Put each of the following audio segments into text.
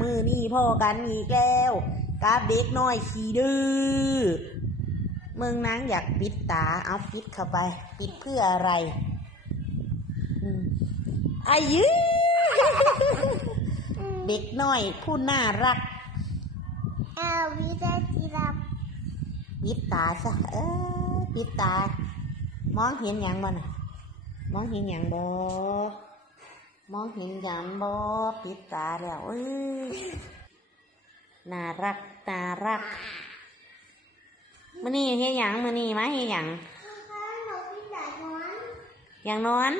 มือนี่พ่อกันอีกแล้วกับเด็กน้อยขี้ดื้อเมืองนางอยากปิดตาเอาปิดเข้าไป ปิดเพื่ออะไรอืมอายุเด็กน้อยผู้น่ารักเอลวิดาจิรับปิดตาซะเอ้ยปิดตา มองเห็นหยังบ่น่ะมองเห็นหยังบ่ มองเห็นหยังบ่ปิดตาแล้วเอ้ยน่ารักน่ารักมื้อนี้เฮ็ดหยังมื้อนี้มาเฮ็ดหยังนะคะหนูพิจารณาอย่างนอน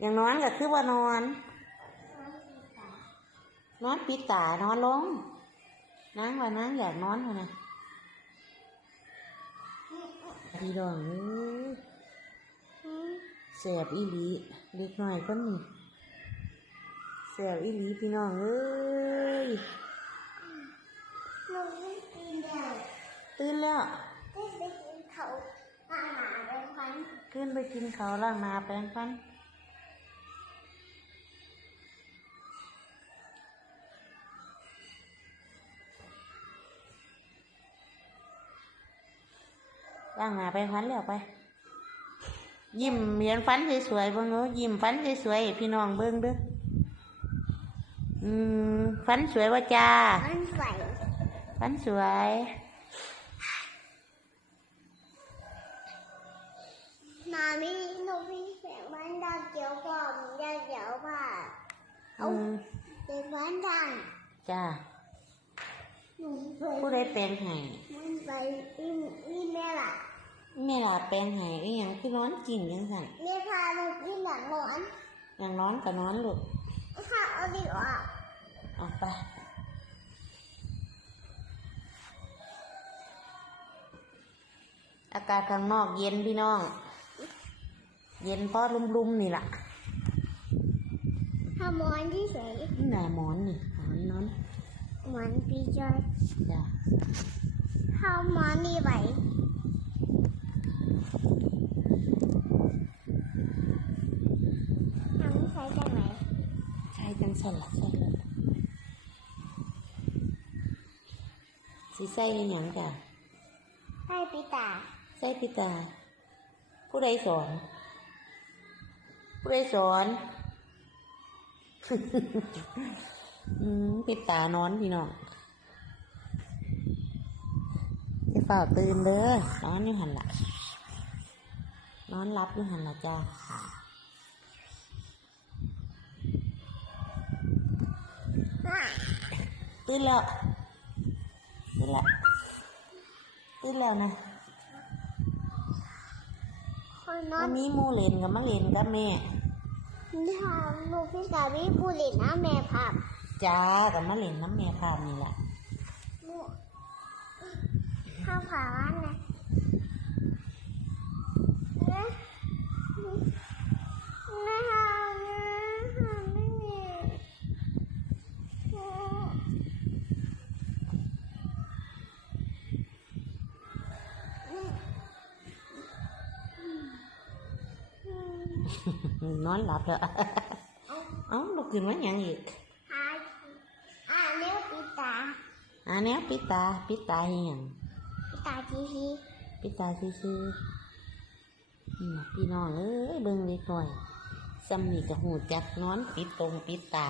อย่างนอนก็คือว่านอน นอนปิดตานอนลงนางว่านั่งอยากนอนพุ่นน่ะพี่ดองเอ้ยแสบอีหลีเล็กน้อยคนนี้ แสบอีหลีพี่น้องเอ้ยหนูไม่กินเดียวตื่นแล้วได้ไปกินเขาอาหารเป็นพันขึ้นไปกินข้าวล้างหน้าแปรงฟันล้างหน้าแปรงฟันแล้วไป ยิ้มเหมียนฟันสวยๆเบิ่งเอ้ยยิ้มฟันสวยๆให้พี่น้องเบิ่งเด้อ อืมฟันสวยว่าจ้ามันใสฟันสวยนามิหนูพี่แสงบ้านดาวเกี่ยวกับยาเกี่ยวผ่าอืมเป็นบ้านดังจ้าหนูไปผู้ใดแปลงให้มันไปอีอีแม่ล่ะแม่ลาแปลงให้อีหยังคือร้อนจริงจังสั่นนี่พาหนูพี่หลังร้อนอย่างร้อนก็นอนลูกถ้า เอาดีกว่าเอาไปอากาศข้างนอกเย็นพี่น้อง เย็นเพราะลุ่มๆนี่ล่ะถ้ามอนที่ใสนี่หนาหมอนนี่หมอนนอนหมอนพี่จอยจ้าถ้ามอนนี่ไหวทำใช้ได้ไหม ใช่จังสั่นละสั่นละสิใส่อีหยังจ้ะให้ปีตาใส่พิตา ผู้ใดสอน ผู้ใดสอน อืมปิดตานอนพี่น้องจะฝ่าตื่นเด้อนอนอยู่หันละนอนรับอยู่หันละจ้า ตื่นแล้วตื่นแล้วตื่นแล้วนะคนนอวันนนี้หมูเล่นกับมะเล่นกับแม่นี่ค่ะหนูพี่สามีบุหรี่นะแม่ผับจ้ากับมะเล่นน้ำแม่พามนี่แหละข้าวขาวันนะนะนะคะนะคะไม่มี นอนหลับแล้วเอ้าลุกขึ้นมาอย่างอีกหาอ่าเนี้ยปีตาอันนี้ปิดตาปิดตาให้หยังปีตาทีทีปิดตาซื่อๆนี่นะพี่น้องเอ้ยเบิ่งเล็กหน่อยซ้ำนี่กับหูจักนอนปิดตรงปิดตา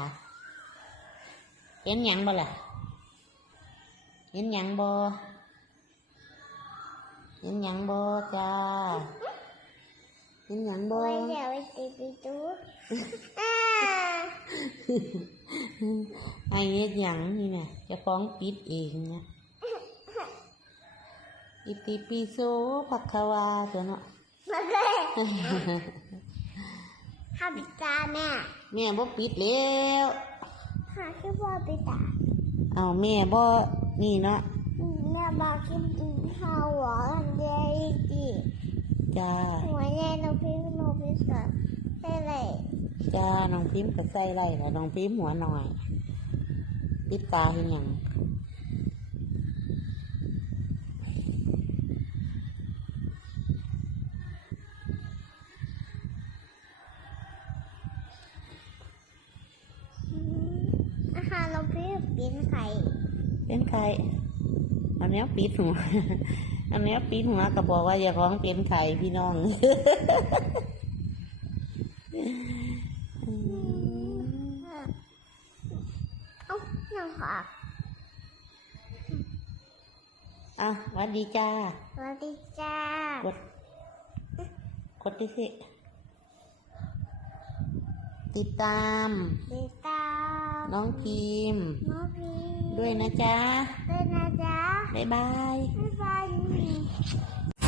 เห็นหยังบ่ล่ะ เห็นหยังบ่เห็นหยังบ่จ้า เห็นหยังบ่ไว้เดี๋ยวไปตีปีตูอ่าไอ้เฮ็ดหยังนี่น่ะเจะฟ้าของปิดเองนะอิติปิโสภักควาตัวเนาะ มาเลยข้าปีตาแม่แม่บ่ปิดแล้วหาแค่พ่อปีตาเอาแม่บ่นี่เนาะแม่บอกกินข้าวหวานเดียวจีจ้าหัวแน่นพี่ นพี่สาวได้เลยจ้าน้องพิมพ์ก็ใส่ไรล่ะน้องพิมพ์หัวหน่อยปิดตาเห็นหยังเป็นไข่เป็นใครเอาเนี้ยปิดหัวเอาเนี้ยปิดหัวก็บอกว่าอย่าของเป็นไข่พี่น้อง เอ้าน้องค่ะ อะหวัสดีจ้าสวัสดีจ้ากด กดดิสิ ติดตาม ติดตามน้องพิมพ์น้องพีด้วยนะจ๊ะด้วยนะจ๊ะบ๊ายบาย บ๊ายบาย